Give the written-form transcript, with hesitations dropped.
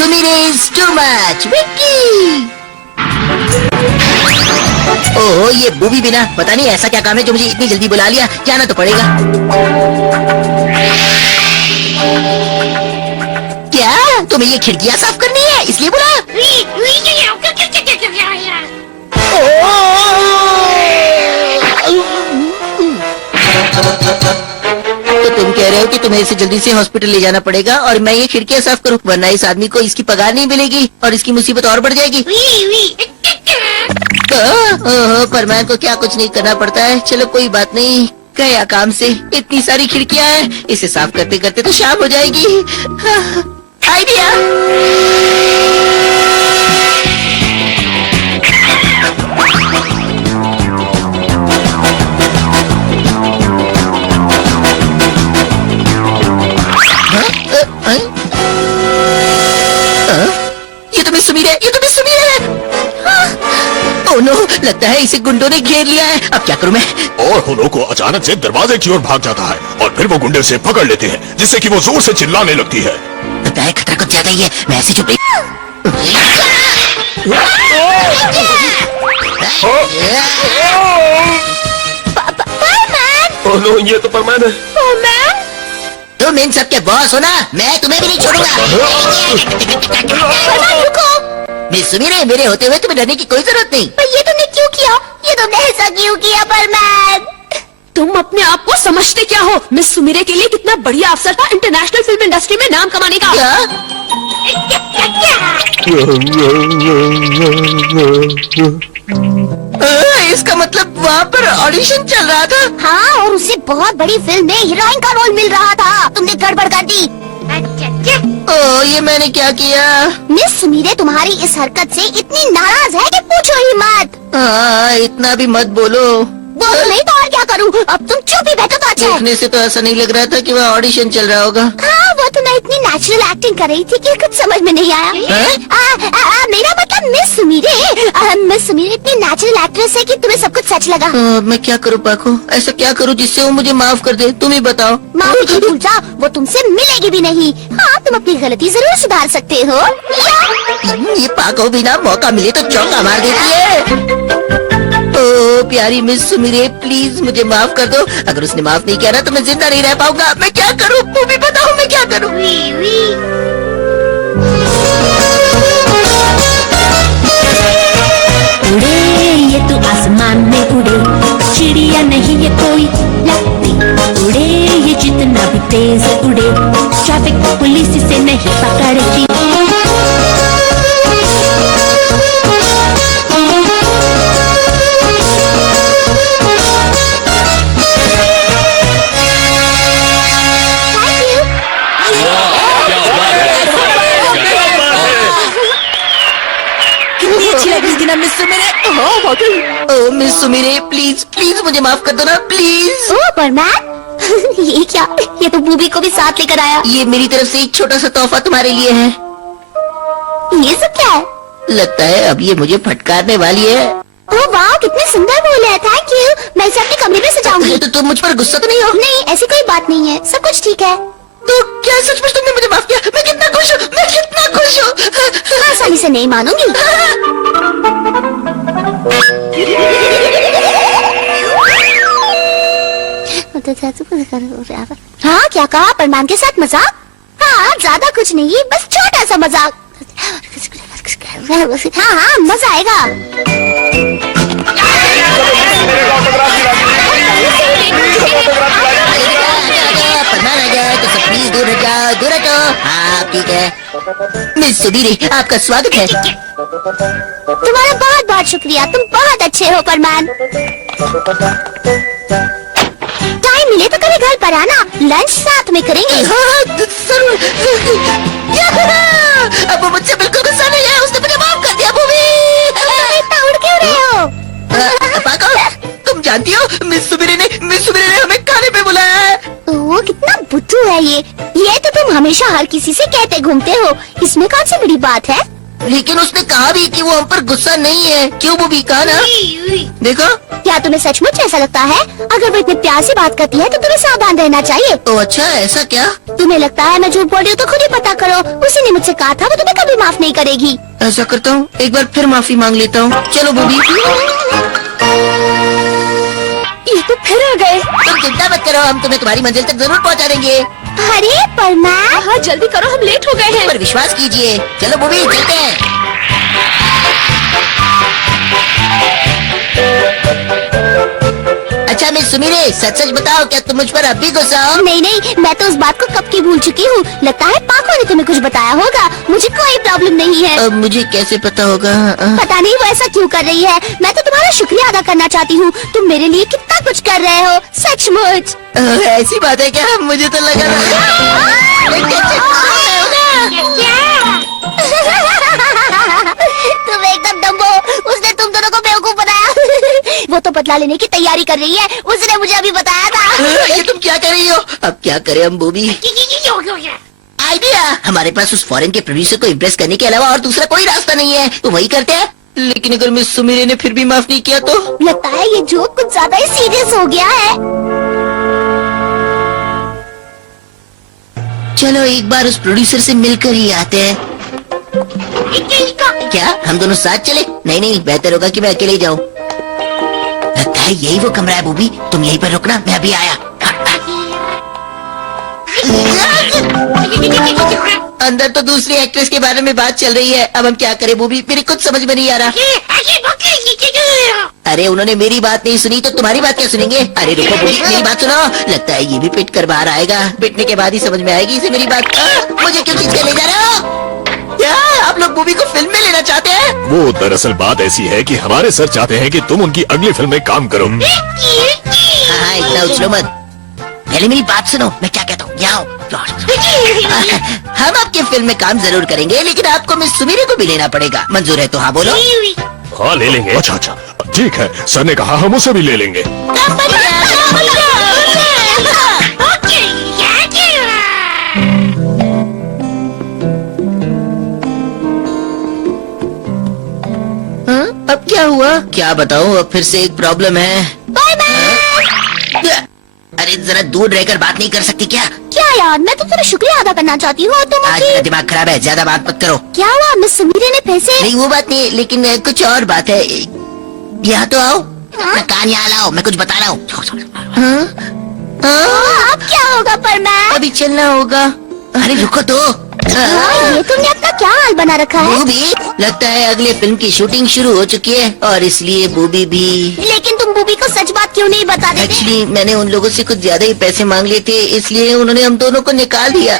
Sumire is too much Vicky. Oh ये बूबी बिना पता नहीं ऐसा क्या काम है जो मुझे इतनी जल्दी बुला लिया। जाना तो पड़ेगा। क्या तुम्हें ये खिड़कियाँ साफ करनी है इसलिए बुलाया? तो तुम कह रहे हो कि तुम्हें इसे जल्दी से हॉस्पिटल ले जाना पड़ेगा और मैं ये खिड़कियाँ साफ करूँ, वरना इस आदमी को इसकी पगार नहीं मिलेगी और इसकी मुसीबत और बढ़ जाएगी। परमान को क्या कुछ नहीं करना पड़ता है। चलो कोई बात नहीं, गया काम से। इतनी सारी खिड़कियाँ हैं, इसे साफ करते करते तो शाम हो जाएगी। आइडिया। ये तो मिस सुमीर है, ये तो मिस सुमीर है। ओह नो, लगता है इसे गुंडों ने घेर लिया है। अब क्या करूं मैं? और होलो को अचानक से दरवाजे की ओर भाग जाता है और फिर वो गुंडे से पकड़ लेते हैं, जिससे कि वो जोर से चिल्लाने लगती है। लगता है खतरा कुछ ज्यादा ही है। मैं ऐसे चुप नहीं। ओह नो, ये तो परमान है। तुम इन सब के बॉस हो ना, मैं तुम्हें भी नहीं छोड़ूंगा। मिस सुमीरे, मेरे होते हुए तुम्हें डरने की कोई जरूरत नहीं। पर ये तुमने क्यों किया? ये तुमने ऐसा क्यों किया परमान? तुम अपने आप को समझते क्या हो? मिस सुमीरे के लिए कितना बढ़िया अवसर था इंटरनेशनल फिल्म इंडस्ट्री में नाम कमाने का। क्या? इसका मतलब वहाँ पर ऑडिशन चल रहा था। हाँ, और उसे बहुत बड़ी फिल्म में हीरोइन का रोल मिल रहा था। तुमने गड़बड़ कर दी। ओह ये मैंने क्या किया? मिस सुमीरे तुम्हारी इस हरकत से इतनी नाराज है कि पूछो ही मत। हाँ, इतना भी मत बोलो। बोलो नहीं तो और क्या करूँ? अब तुम चुप ही बैठो तो अच्छा है। देखने से तो ऐसा नहीं लग रहा था कि वहाँ ऑडिशन चल रहा होगा। हाँ, वो तो मैं इतनी नेचुरल एक्टिंग कर रही थी कि कुछ समझ में नहीं आया। मेरा मतलब मिस सुमीरे इतनी नेचुरल एक्ट्रेस है कि तुम्हें सब कुछ सच लगा। मैं क्या करूँ पाको? ऐसा क्या करूँ जिससे वो मुझे माफ कर दे? तुम ही बताओ। माफी की भूल जाओ, वो तुमसे मिलेगी भी नहीं। हाँ, तुम अपनी गलती जरूर सुधार सकते हो। ये पाको भी ना मौका मिले तो चौका मार देती है। ओ प्यारी मिस सुमीरे, प्लीज मुझे माफ कर दो। अगर उसने माफ नहीं किया ना तो मैं जिंदा नहीं रह पाऊंगा। मैं क्या करूँ? तुम भी बताओ मैं क्या करूँ? उड़े ये तो आसमान में उड़े, चिड़िया नहीं ये कोई लगती। उड़े ये जितना भी तेज उड़े, ट्रैफिक पुलिस से नहीं पकड़ती। Miss Sumire, oh miss Sumire, please please मुझे माफ कर दो ना, प्लीज। ओह परमान, ये क्या? ये तो बूबी को भी साथ लेकर आया। ये मेरी तरफ से एक छोटा सा तोहफा तुम्हारे लिए है। ये सब क्या है? लगता है अब ये मुझे फटकारने वाली है। ओह वाह, कितने सुंदर फूल है। Thank you. मैं इसे अपने कमरे में सजाऊंगी। तो तुम मुझ पर गुस्सा तो नहीं हो? नहीं, ऐसी कोई बात नहीं है, सब कुछ ठीक है। तो क्या सचमुच तुमने मुझे माफ किया? मैं कितना खुश हूँ, मैं कितना खुश हूँ। आसानी से नहीं मानूंगी। हाँ, क्या कहा? परमान के साथ मजाक? हाँ, ज्यादा कुछ नहीं, बस छोटा सा मजाक। हाँ हाँ, मजा आएगा। परमान आ गया तो सब प्लीज दूर हट जाओ, दूर हटो। हाँ ठीक है। मिस सुमीरे, आपका स्वागत है। तुम्हारा बहुत बहुत शुक्रिया, तुम बहुत अच्छे हो परमान। टाइम मिले तो कभी घर पर आना, लंच साथ में करेंगे। हाँ, जरूर। अब वो मुझसे बिल्कुल गुस्सा नहीं है, उसने मुझे माफ कर दिया। भूमि, इतना उड़ क्यों रहे हो? पाको, तुम जानती हो मिस सुमीरे ने हमें खाने पे बुलाया है। ओह, कितना बुद्धू है ये तो तुम हमेशा हर किसी से कहते घूमते हो। इसमें कौन सी बड़ी बात है? लेकिन उसने कहा भी कि वो हम पर गुस्सा नहीं है। क्यों बूबी, कहा ना? देखो। क्या तुम्हें सचमुच ऐसा लगता है? अगर वो इतने प्यार से बात करती है तो तुम्हें सावधान रहना चाहिए। ओ अच्छा, ऐसा क्या? तुम्हें लगता है मैं झूठ बोल रही हूँ तो खुद ही पता करो। उसी ने मुझसे कहा था वो तुम्हें कभी माफ नहीं करेगी। ऐसा करता हूँ, एक बार फिर माफी मांग लेता हूँ। चलो बूबी। ये तो फिर आ गए। तुम चिंता मत करो, हम तुम्हें तुम्हारी मंजिल तक जरूर पहुँचा देंगे। अरे पर मैं हाँ जल्दी करो, हम लेट हो गए हैं। पर विश्वास कीजिए। चलो बूबी, चलते हैं। अच्छा मिस सुमीरे, सच सच बताओ, क्या तुम मुझ पर अब भी गुस्सा हो? नहीं नहीं, मैं तो उस बात को कब की भूल चुकी हूँ। लगता है पाको ने तुम्हें कुछ बताया होगा। मुझे कोई प्रॉब्लम नहीं है। अब मुझे कैसे पता होगा? पता नहीं वो ऐसा क्यों कर रही है। मैं तो तुम्हारा शुक्रिया अदा करना चाहती हूँ। तुम मेरे लिए कितना कुछ कर रहे हो, सचमुच। ऐसी बात है क्या? मुझे तो लगा तुम एकदम डम्बो। उसने तुम दोनों को बेवकूफ बनाया। वो तो बदला लेने की तैयारी कर रही है। उसने मुझे अभी बताया था। ये तुम क्या कर रही हो? अब क्या करें हम बूबी? आइडिया! हमारे पास उस फॉरेन के प्रोड्यूसर को इम्प्रेस करने के अलावा और दूसरा कोई रास्ता नहीं है, तो वही करते हैं। लेकिन अगर मिस सुमीरे ने फिर भी माफ नहीं किया तो? लगता है ये जोक कुछ ज्यादा ही सीरियस हो गया है। चलो एक बार उस प्रोड्यूसर से मिलकर ही आते हैं। क्या हम दोनों साथ चले? नहीं नहीं, बेहतर होगा कि मैं अकेले जाऊं। लगता है यही वो कमरा है बूबी, तुम यहीं पर रुकना, मैं अभी आया। अंदर तो दूसरी एक्ट्रेस के बारे में बात चल रही है। अब हम क्या करें बूबी, मेरी कुछ समझ में नहीं आ रहा। अरे उन्होंने मेरी बात नहीं सुनी तो तुम्हारी बात क्या सुनेंगे? अरे रुको बूबी, मेरी बात सुनो। लगता है ये भी पिट कर बाहर आएगा। पिटने के बाद ही समझ में आएगी इसे मेरी बात। मुझे क्यों खींच के ले जा रहे हो? क्या आप लोग बूबी को फिल्म में लेना चाहते हैं? वो दरअसल बात ऐसी है कि हमारे सर चाहते हैं कि तुम उनकी अगली फिल्म में काम करो। हाँ इतना उछलो मत, पहले मेरी बात सुनो। मैं क्या कहता हूँ, यहाँ हम आपकी फिल्म में काम जरूर करेंगे, लेकिन आपको मिस सुमीरे को भी लेना पड़ेगा। मंजूर है तो हाँ बोलो। हाँ ले लेंगे। अच्छा अच्छा ठीक है, सर ने कहा हम उसे भी ले लेंगे। अब क्या हुआ? क्या बताऊँ, अब फिर से एक प्रॉब्लम है। अरे जरा दूर रहकर बात नहीं कर सकती क्या? क्या यार, मैं तो तेरा शुक्रिया अदा करना चाहती हूँ। तुम आज मेरा दिमाग खराब है, ज्यादा बात मत करो। क्या हुआ? मिस सुमीरे ने पैसे? नहीं वो बात नहीं, लेकिन कुछ और बात है। यहाँ तो आओ, अपना कान यहाँ लाओ, मैं कुछ बता रहा हूँ। अब क्या होगा? पर मैं अभी चलना होगा। अरे रुको तो। ये तुमने अपना क्या हाल बना रखा है? बूबी, लगता है अगले फिल्म की शूटिंग शुरू हो चुकी है और इसलिए बूबी भी। लेकिन तुम बूबी को सच बात क्यों नहीं बता देते? एक्चुअली मैंने उन लोगों से कुछ ज्यादा ही पैसे मांग लिए थे, इसलिए उन्होंने हम दोनों को निकाल दिया।